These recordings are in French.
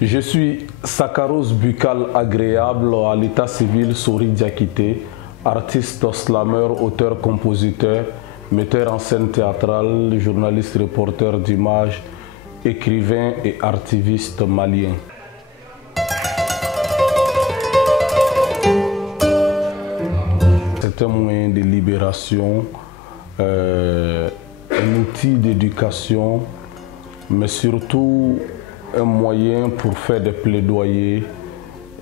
Je suis Sakaros buccal agréable à l'état civil Sori Diakité, artiste, slameur, auteur, compositeur, metteur en scène théâtrale, journaliste, reporter d'images, écrivain et artiviste malien. C'est un moyen de libération, un outil d'éducation, mais surtout un moyen pour faire des plaidoyers.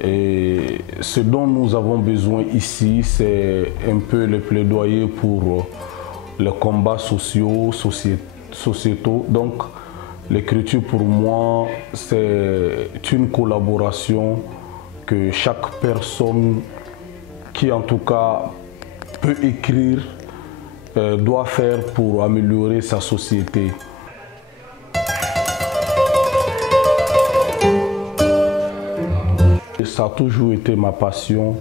Et ce dont nous avons besoin ici, c'est un peu le plaidoyer pour les combats sociétaux. Donc l'écriture pour moi, c'est une collaboration que chaque personne qui en tout cas peut écrire doit faire pour améliorer sa société. Ça a toujours été ma passion.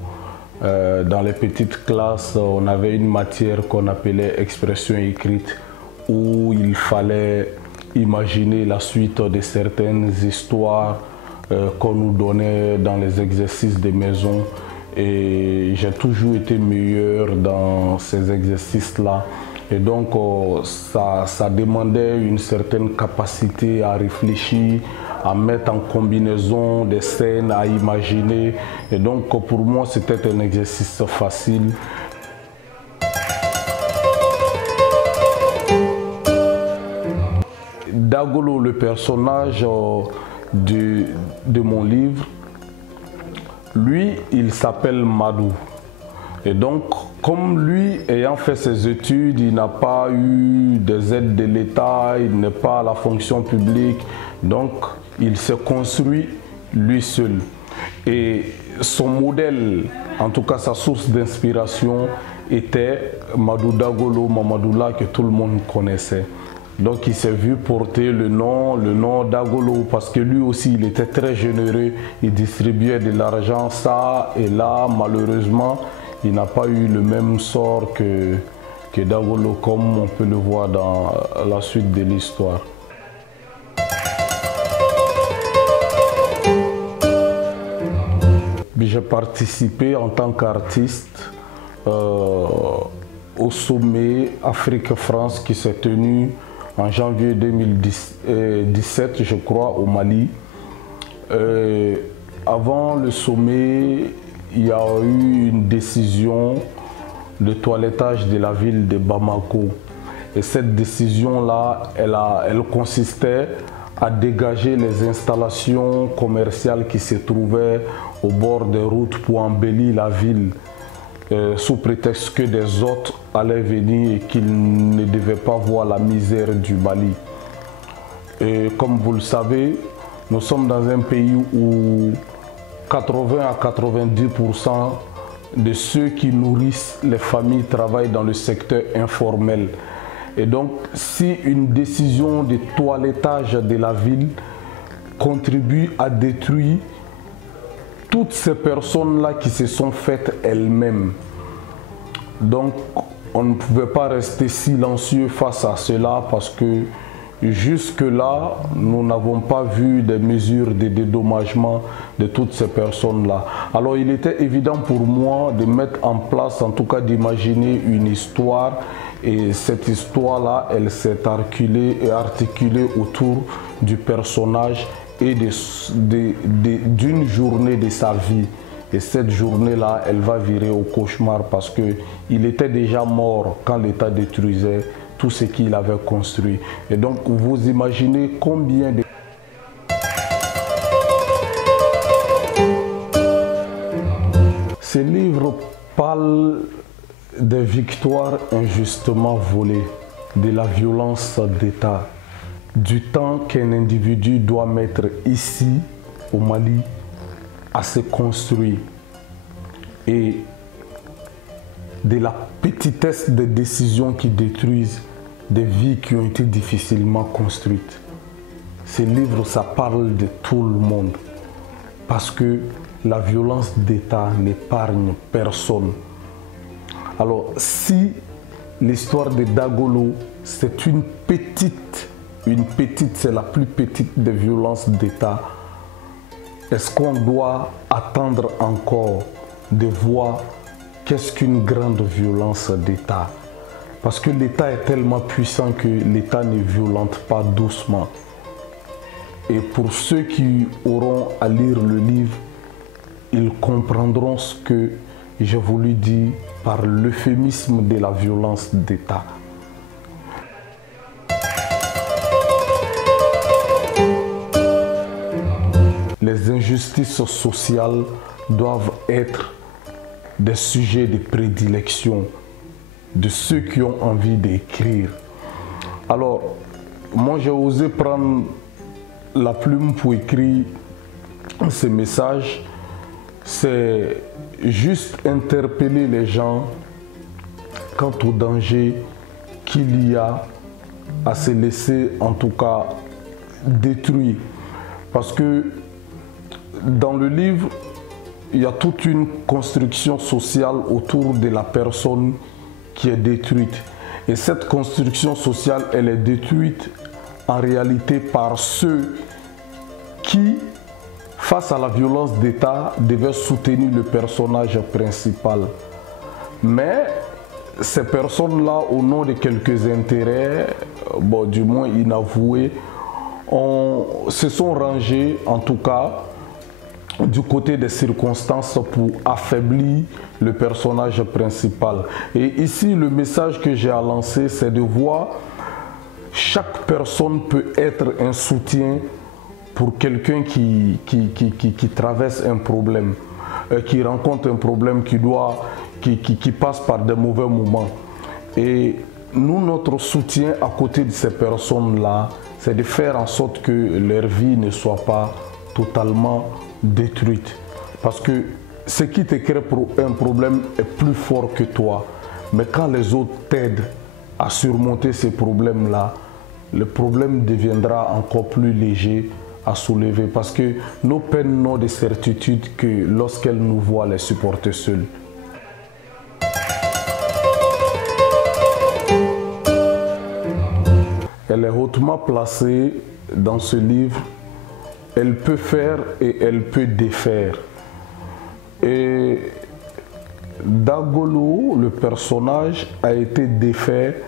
Dans les petites classes, on avait une matière qu'on appelait expression écrite, où il fallait imaginer la suite de certaines histoires qu'on nous donnait dans les exercices de maison. Et j'ai toujours été meilleur dans ces exercices-là. Et donc, ça demandait une certaine capacité à réfléchir, à mettre en combinaison des scènes, à imaginer. Et donc, pour moi, c'était un exercice facile. Dagolo, le personnage de mon livre, lui, il s'appelle Madou. Et donc, comme lui, ayant fait ses études, il n'a pas eu des aides de l'État, il n'est pas à la fonction publique. Donc, il s'est construit lui seul. Et son modèle, en tout cas sa source d'inspiration, était Madou Dagolo, Mamadoula, que tout le monde connaissait. Donc il s'est vu porter le nom Dagolo, parce que lui aussi il était très généreux, il distribuait de l'argent, ça et là. Malheureusement, il n'a pas eu le même sort que Dagolo, comme on peut le voir dans la suite de l'histoire. J'ai participé en tant qu'artiste au sommet Afrique-France qui s'est tenu en janvier 2017, je crois, au Mali. Avant le sommet, il y a eu une décision de toilettage de la ville de Bamako. Et cette décision-là, elle consistait à dégager les installations commerciales qui se trouvaient au bord des routes pour embellir la ville, sous prétexte que des hôtes allaient venir et qu'ils ne devaient pas voir la misère du Mali. Et comme vous le savez, nous sommes dans un pays où 80 à 90% de ceux qui nourrissent les familles travaillent dans le secteur informel. Et donc, si une décision de toilettage de la ville contribue à détruire toutes ces personnes-là qui se sont faites elles-mêmes, donc on ne pouvait pas rester silencieux face à cela, parce que jusque-là, nous n'avons pas vu des mesures de dédommagement de toutes ces personnes-là. Alors il était évident pour moi de mettre en place, en tout cas d'imaginer une histoire. Et cette histoire-là, elle s'est articulée autour du personnage et d'une journée de sa vie. Et cette journée-là, elle va virer au cauchemar, parce qu'il était déjà mort quand l'État détruisait tout ce qu'il avait construit. Et donc vous imaginez combien de... Ces livres parlent des victoires injustement volées, de la violence d'État, du temps qu'un individu doit mettre ici, au Mali, à se construire et de la petitesse des décisions qui détruisent des vies qui ont été difficilement construites. Ces livres, ça parle de tout le monde parce que la violence d'État n'épargne personne. Alors, si l'histoire de Dagolo, c'est une petite, c'est la plus petite des violences d'État, est-ce qu'on doit attendre encore de voir qu'est-ce qu'une grande violence d'État? Parce que l'État est tellement puissant que l'État ne violente pas doucement. Et pour ceux qui auront à lire le livre, ils comprendront ce que j'ai voulu dire par l'euphémisme de la violence d'État. Les injustices sociales doivent être des sujets de prédilection de ceux qui ont envie d'écrire. Alors, moi j'ai osé prendre la plume pour écrire ces messages. C'est juste interpeller les gens quant au danger qu'il y a à se laisser en tout cas détruire. Parce que dans le livre, il y a toute une construction sociale autour de la personne qui est détruite. Et cette construction sociale, elle est détruite en réalité par ceux qui, face à la violence d'État, devaient soutenir le personnage principal. Mais ces personnes-là, au nom de quelques intérêts, bon, du moins inavoués, se sont rangées, en tout cas, du côté des circonstances pour affaiblir le personnage principal. Et ici, le message que j'ai à lancer, c'est de voir chaque personne peut être un soutien pour quelqu'un qui traverse un problème, qui rencontre un problème, qui passe par de mauvais moments. Et nous, notre soutien à côté de ces personnes-là, c'est de faire en sorte que leur vie ne soit pas totalement détruite. Parce que ce qui te crée un problème est plus fort que toi. Mais quand les autres t'aident à surmonter ces problèmes-là, le problème deviendra encore plus léger à soulever. Parce que nos peines n'ont de certitude que lorsqu'elles nous voient les supporter seuls. Elle est hautement placée dans ce livre. Elle peut faire et elle peut défaire. Et Dagolo, le personnage, a été défait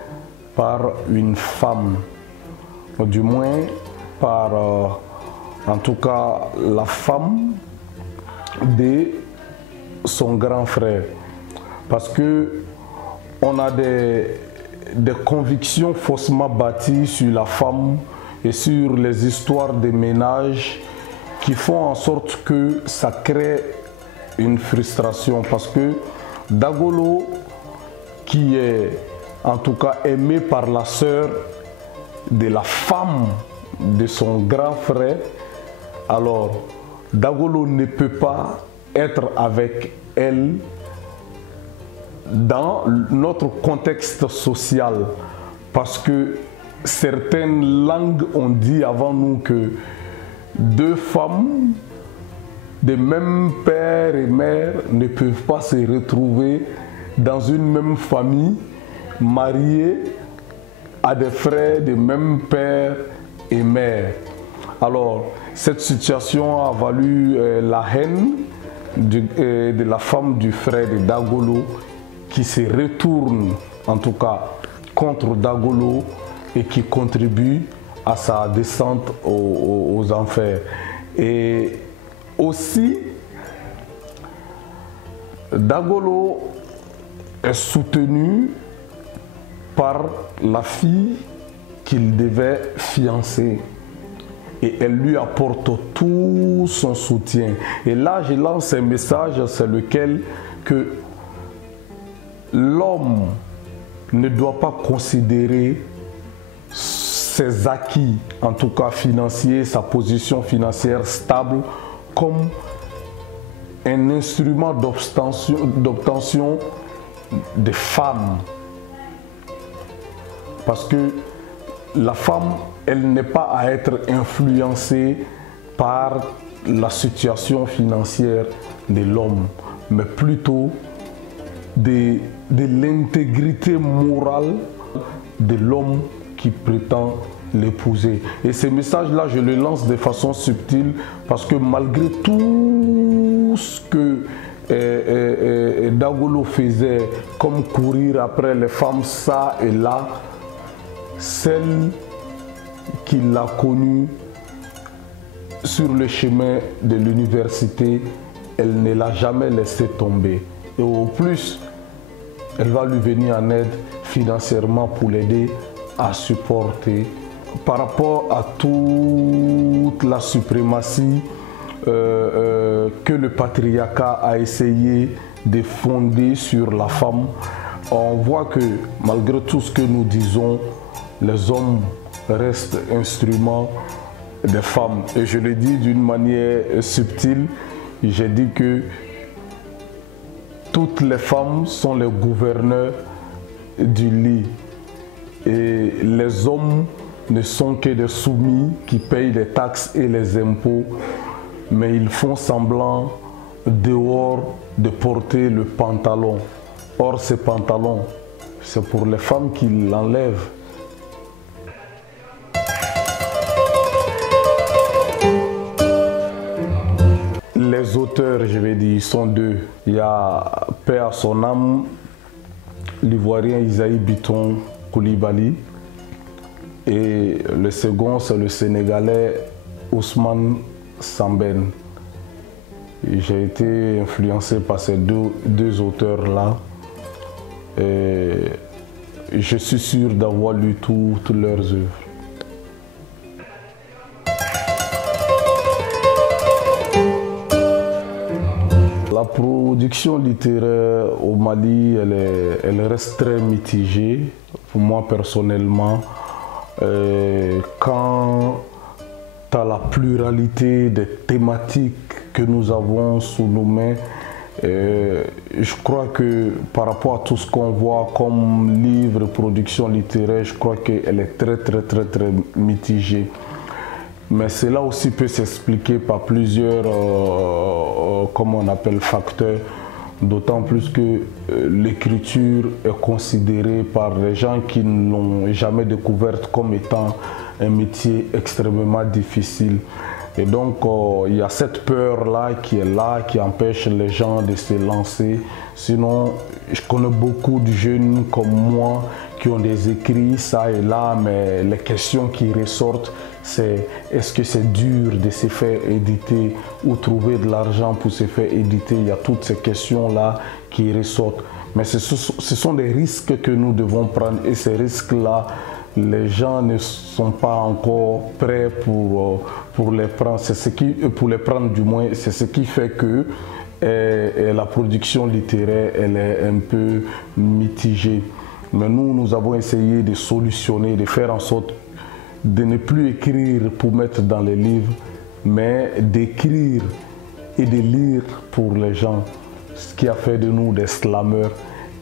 par une femme. Du moins par, en tout cas, la femme de son grand frère. Parce que on a des convictions faussement bâties sur la femme et sur les histoires des ménages qui font en sorte que ça crée une frustration. Parce que Dagolo, qui est en tout cas aimé par la sœur de la femme de son grand frère, alors Dagolo ne peut pas être avec elle dans notre contexte social, parce que certaines langues ont dit avant nous que deux femmes de même père et mère ne peuvent pas se retrouver dans une même famille, mariées à des frères de même père et mère. Alors, cette situation a valu la haine de la femme du frère de Dagolo, qui se retourne en tout cas contre Dagolo et qui contribue à sa descente aux enfers. Et aussi, Dagolo est soutenu par la fille qu'il devait fiancer. Et elle lui apporte tout son soutien. Et là, je lance un message, c'est lequel que l'homme ne doit pas considérer ses acquis, en tout cas financiers, sa position financière stable, comme un instrument d'obtention des femmes. Parce que la femme, elle n'est pas à être influencée par la situation financière de l'homme, mais plutôt de l'intégrité morale de l'homme qui prétend l'épouser. Et ce message-là, je le lance de façon subtile parce que malgré tout ce que Dagolo faisait, comme courir après les femmes ça et là, celle qu'il a connue sur le chemin de l'université, elle ne l'a jamais laissé tomber. Et au plus, elle va lui venir en aide financièrement pour l'aider à supporter. Par rapport à toute la suprématie que le patriarcat a essayé de fonder sur la femme, on voit que malgré tout ce que nous disons, les hommes restent instruments des femmes. Et je le dis d'une manière subtile, j'ai dit que toutes les femmes sont les gouverneurs du lit. Et les hommes ne sont que des soumis qui payent les taxes et les impôts, mais ils font semblant dehors de porter le pantalon. Or, ce pantalon, c'est pour les femmes qui l'enlèvent. Les auteurs, je vais dire, sont deux. Il y a Paix à son âme, l'Ivoirien Isaïe Biton Koulibaly, et le second, c'est le Sénégalais Ousmane Sembène. J'ai été influencé par ces deux auteurs-là. Et je suis sûr d'avoir lu toutes leurs œuvres. La production littéraire au Mali, elle reste très mitigée, pour moi personnellement. Quant à la pluralité des thématiques que nous avons sous nos mains, je crois que par rapport à tout ce qu'on voit comme livre, production littéraire, je crois qu'elle est très mitigée. Mais cela aussi peut s'expliquer par plusieurs, comment on appelle, facteurs, d'autant plus que l'écriture est considérée par les gens qui ne l'ont jamais découverte comme étant un métier extrêmement difficile. Et donc, il y a cette peur-là, qui empêche les gens de se lancer. Sinon, je connais beaucoup de jeunes comme moi qui ont des écrits, ça et là, mais les questions qui ressortent, c'est est-ce que c'est dur de se faire éditer ou trouver de l'argent pour se faire éditer. Il y a toutes ces questions-là qui ressortent. Mais ce sont des risques que nous devons prendre, et ces risques-là, les gens ne sont pas encore prêts pour les prendre. Pour les prendre du moins, c'est ce qui fait que la production littéraire, elle est un peu mitigée. Mais nous avons essayé de solutionner, de faire en sorte de ne plus écrire pour mettre dans les livres, mais d'écrire et de lire pour les gens, ce qui a fait de nous des slameurs.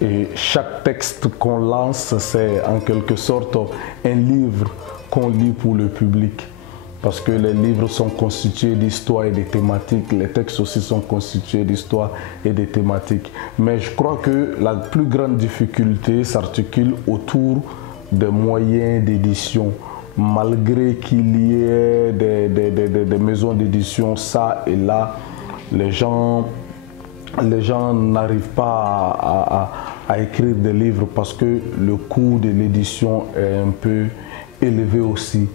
Et chaque texte qu'on lance, c'est en quelque sorte un livre qu'on lit pour le public. Parce que les livres sont constitués d'histoires et de thématiques, les textes aussi sont constitués d'histoires et de thématiques. Mais je crois que la plus grande difficulté s'articule autour des moyens d'édition. Malgré qu'il y ait des maisons d'édition, ça et là, les gens n'arrivent pas à écrire des livres parce que le coût de l'édition est un peu élevé aussi.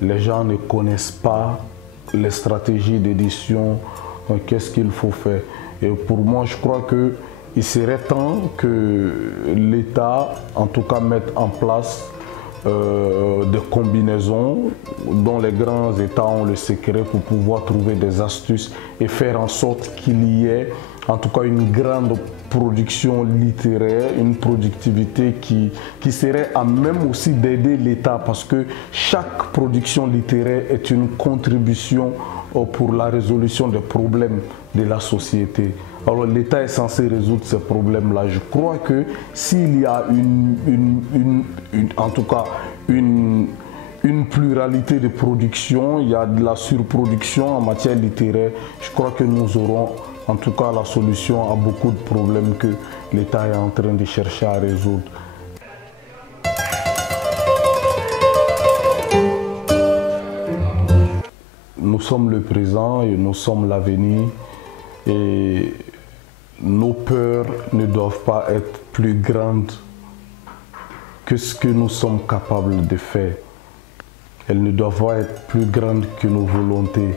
Les gens ne connaissent pas les stratégies d'édition, qu'est-ce qu'il faut faire. Et pour moi, je crois il serait temps que l'État, en tout cas, mette en place des combinaisons dont les grands États ont le secret pour pouvoir trouver des astuces et faire en sorte qu'il y ait en tout cas une grande production littéraire, une productivité qui serait à même aussi d'aider l'État, parce que chaque production littéraire est une contribution pour la résolution des problèmes de la société. Alors l'État est censé résoudre ces problèmes-là. Je crois que s'il y a en tout cas une pluralité de production, il y a de la surproduction en matière littéraire, je crois que nous aurons en tout cas la solution à beaucoup de problèmes que l'État est en train de chercher à résoudre. Nous sommes le présent et nous sommes l'avenir, et nos peurs ne doivent pas être plus grandes que ce que nous sommes capables de faire. Elles ne doivent pas être plus grandes que nos volontés.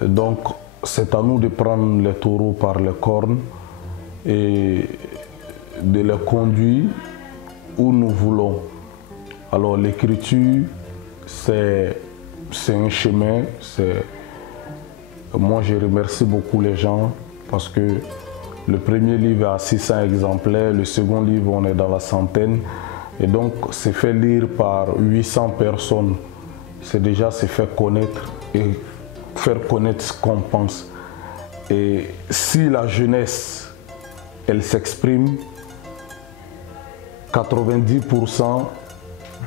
Donc, c'est à nous de prendre les taureaux par les cornes et de les conduire où nous voulons. Alors, l'écriture, c'est un chemin. Moi, je remercie beaucoup les gens parce que le premier livre est à 600 exemplaires, le second livre, on est dans la centaine. Et donc, c'est fait lire par 800 personnes. C'est déjà se faire connaître et faire connaître ce qu'on pense. Et si la jeunesse, elle s'exprime, 90%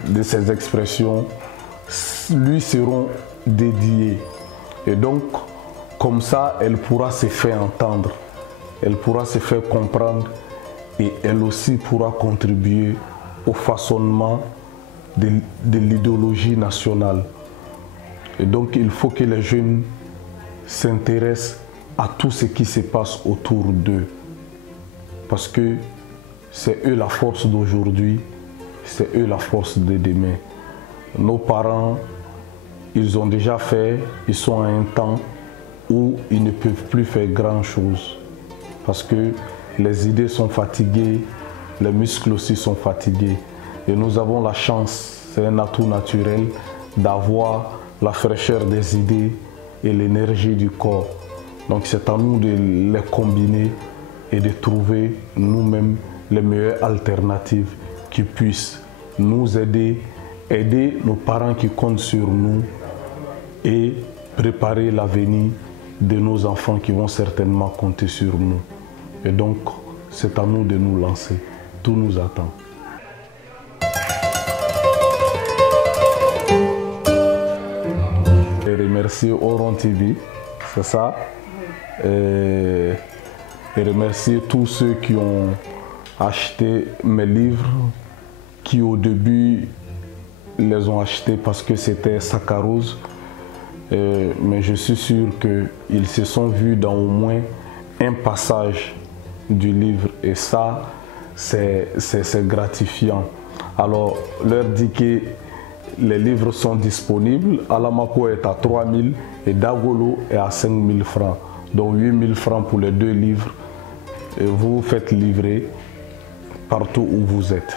de ces expressions lui seront dédiées. Et donc, comme ça, elle pourra se faire entendre, elle pourra se faire comprendre et elle aussi pourra contribuer au façonnement de l'idéologie nationale. Et donc, il faut que les jeunes s'intéressent à tout ce qui se passe autour d'eux. Parce que c'est eux la force d'aujourd'hui, c'est eux la force de demain. Nos parents, ils ont déjà fait, ils sont à un temps où ils ne peuvent plus faire grand-chose. Parce que les idées sont fatiguées, les muscles aussi sont fatigués. Et nous avons la chance, c'est un atout naturel, d'avoir la fraîcheur des idées et l'énergie du corps. Donc c'est à nous de les combiner et de trouver nous-mêmes les meilleures alternatives qui puissent nous aider, aider nos parents qui comptent sur nous et préparer l'avenir de nos enfants qui vont certainement compter sur nous. Et donc, c'est à nous de nous lancer. Tout nous attend. Et remercier Oron TV, c'est ça. Et remercier tous ceux qui ont acheté mes livres, qui au début les ont achetés parce que c'était Saccharose. Mais je suis sûr qu'ils se sont vus dans au moins un passage du livre et ça, c'est gratifiant. Alors, leur dit que les livres sont disponibles. Alamako est à 3 000 et Dagolo est à 5 000 francs. Donc 8 000 francs pour les deux livres. Et vous faites livrer partout où vous êtes.